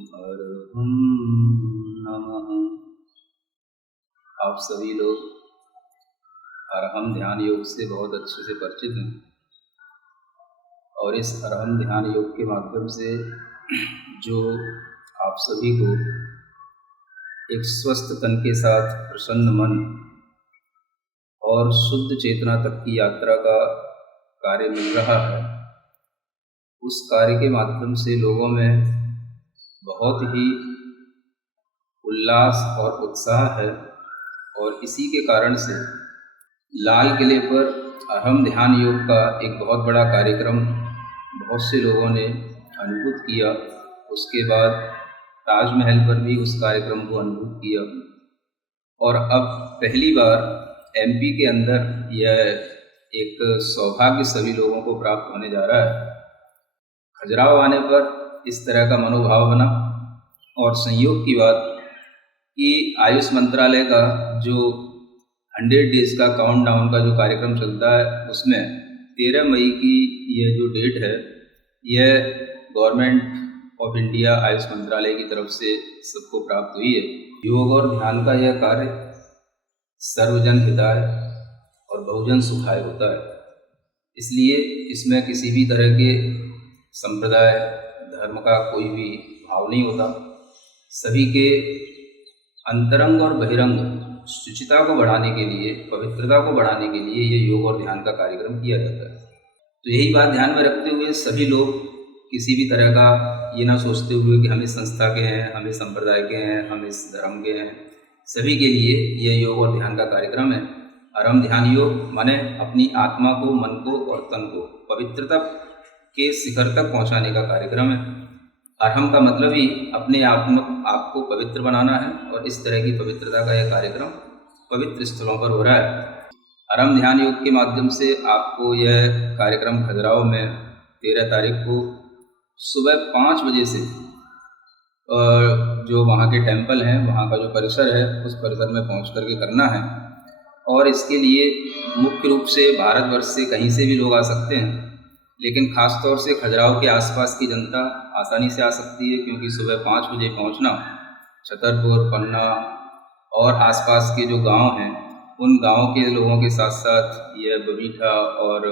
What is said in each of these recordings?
अर्हं नमः। आप सभी लोग अर्हम ध्यान योग से बहुत अच्छे से परिचित हैं और इस अर्हम ध्यान योग के माध्यम से जो आप सभी को एक स्वस्थ तन के साथ प्रसन्न मन और शुद्ध चेतना तक की यात्रा का कार्य मिल रहा है, उस कार्य के माध्यम से लोगों में बहुत ही उल्लास और उत्साह है और इसी के कारण से लाल किले पर अर्हम ध्यान योग का एक बहुत बड़ा कार्यक्रम बहुत से लोगों ने अनुभूत किया। उसके बाद ताजमहल पर भी उस कार्यक्रम को अनुभूत किया और अब पहली बार एमपी के अंदर यह एक सौभाग्य सभी लोगों को प्राप्त होने जा रहा है। खजुराहो आने पर इस तरह का मनोभाव बना और संयोग की बात कि आयुष मंत्रालय का जो 100 डेज का काउंटडाउन का जो कार्यक्रम चलता है, उसमें 13 मई की यह जो डेट है, यह गवर्नमेंट ऑफ इंडिया आयुष मंत्रालय की तरफ से सबको प्राप्त हुई है। योग और ध्यान का यह कार्य सर्वजन हिताय और बहुजन सुखाय होता है, इसलिए इसमें किसी भी तरह के संप्रदाय धर्म का कोई भी भाव नहीं होता। सभी के अंतरंग और बहिरंग शुचिता को बढ़ाने के लिए, पवित्रता को बढ़ाने के लिए ये योग और ध्यान का कार्यक्रम किया जाता है। तो यही बात ध्यान में रखते हुए सभी लोग किसी भी तरह का ये ना सोचते हुए कि हम इस संस्था के हैं, हम इस संप्रदाय के हैं, हम इस धर्म के हैं, सभी के लिए यह योग और ध्यान का कार्यक्रम है। अर्हम ध्यान योग माने अपनी आत्मा को, मन को और तन को पवित्रता के शिखर तक पहुंचाने का कार्यक्रम है। अर्हम का मतलब ही अपने आप को पवित्र बनाना है और इस तरह की पवित्रता का यह कार्यक्रम पवित्र स्थलों पर हो रहा है। अर्हम ध्यान योग के माध्यम से आपको यह कार्यक्रम खजुराहो में 13 तारीख को सुबह 5 बजे से जो वहाँ के टेम्पल हैं, वहाँ का जो परिसर है, उस परिसर में पहुँच करके करना है। और इसके लिए मुख्य रूप से भारतवर्ष से कहीं से भी लोग आ सकते हैं, लेकिन ख़ास तौर से खजुराहो के आसपास की जनता आसानी से आ सकती है, क्योंकि सुबह 5 बजे पहुंचना छतरपुर, पन्ना और आसपास के जो गांव हैं, उन गांवों के लोगों के साथ साथ यह बबीठा और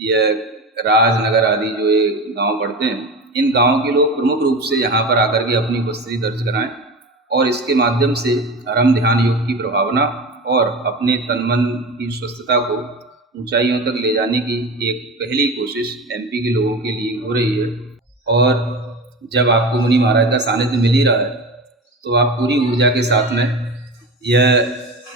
यह राजनगर आदि जो ये गांव पड़ते हैं, इन गांवों के लोग प्रमुख रूप से यहाँ पर आकर के अपनी उपस्थिति दर्ज कराएं और इसके माध्यम से अर्हम ध्यान योग की प्रभावना और अपने तन मन की स्वस्थता को ऊंचाइयों तक ले जाने की एक पहली कोशिश एमपी के लोगों के लिए हो रही है। और जब आपको मुनि महाराज का सानिध्य मिल ही रहा है, तो आप पूरी ऊर्जा के साथ में यह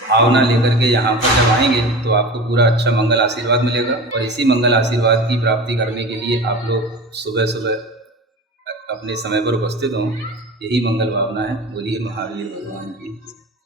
भावना लेकर के यहाँ पर जब आएंगे तो आपको पूरा अच्छा मंगल आशीर्वाद मिलेगा। और इसी मंगल आशीर्वाद की प्राप्ति करने के लिए आप लोग सुबह सुबह अपने समय पर उपस्थित हों, यही मंगल भावना है। बोलिए महावीर भगवान की।